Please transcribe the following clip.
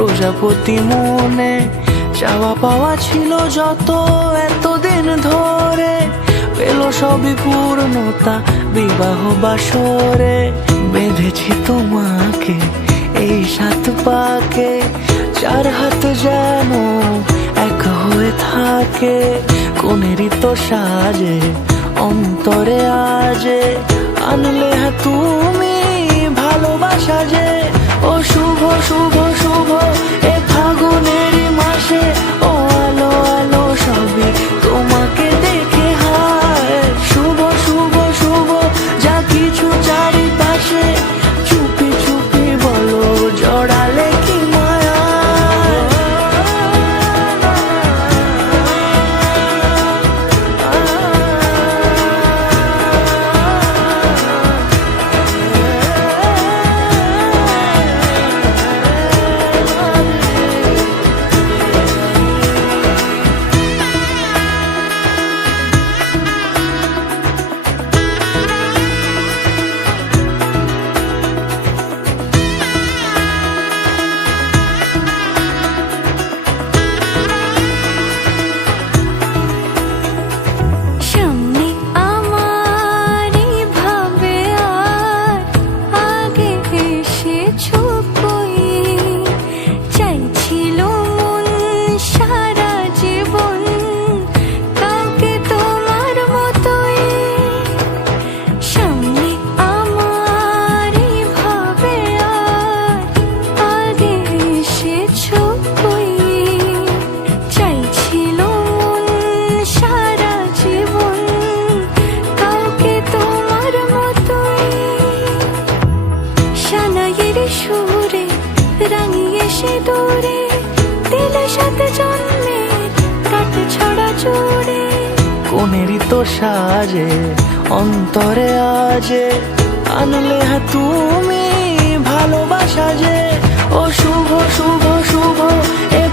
প্রজাপতি মনে চাওয়া পাওয়া ছিল যত এতদিন ধরে, পেল সবই পূর্ণতা বিবাহ বাসরে। বেঁধেছি তোমাকে এই 7 পাকে, 4 হাত যেন এক হয়ে থাকে। কোনেরই তো সাজে অন্তরে আজে, আনলে তুমি ভালোবাসা যে। ও শুভ শুভ শুভ এ ফাগুনেরই মাসে, ও আলো আলো সবই তোমাকে দেখে হায়। শুভ শুভ শুভ যা কিছু চারিপাশে, চুপি চুপি বলো জড়ালে কি মায়া। সুরে রাঙিয়ে সে দূরে, দিলে 7 জন্মের কাট ছড়া জুড়ে। কোনেরই তো সাজে অন্তরে আজে, আনলে তুমি ভালোবাসা যে। ও শুভ শুভ শুভ এ